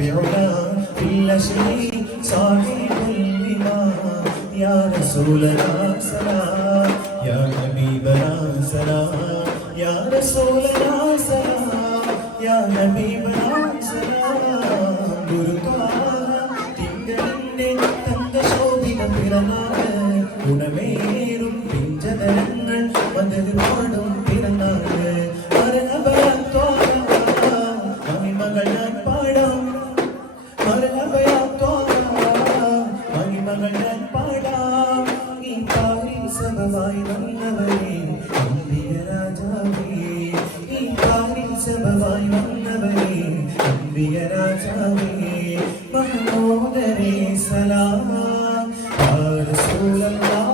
شفيعنا في الأشر صاحب الإمام يا رسولنا سلام يا حبيبنا سلام يا رسولنا سلام يا حبيبنا سلام തിങ്കളിന്റെ തങ്കശോഭിത പിറന്നാള് ഗുണമേറും പിഞ്ചതരങ്ങൾ മതത് പാടും പിറന്നാള് മഹിമകൾ ഞാൻ പാടാം മഹിമകൾ ഞാൻ പാടാം ഈ പാരിൽ സഭവായി വന്നവരെ അമ്പിയ രാജാവേ ഈ പാരിൽ സഭവായി വന്നവരെ അമ്പിയ രാജാവേ محمود سلام يا رسول الله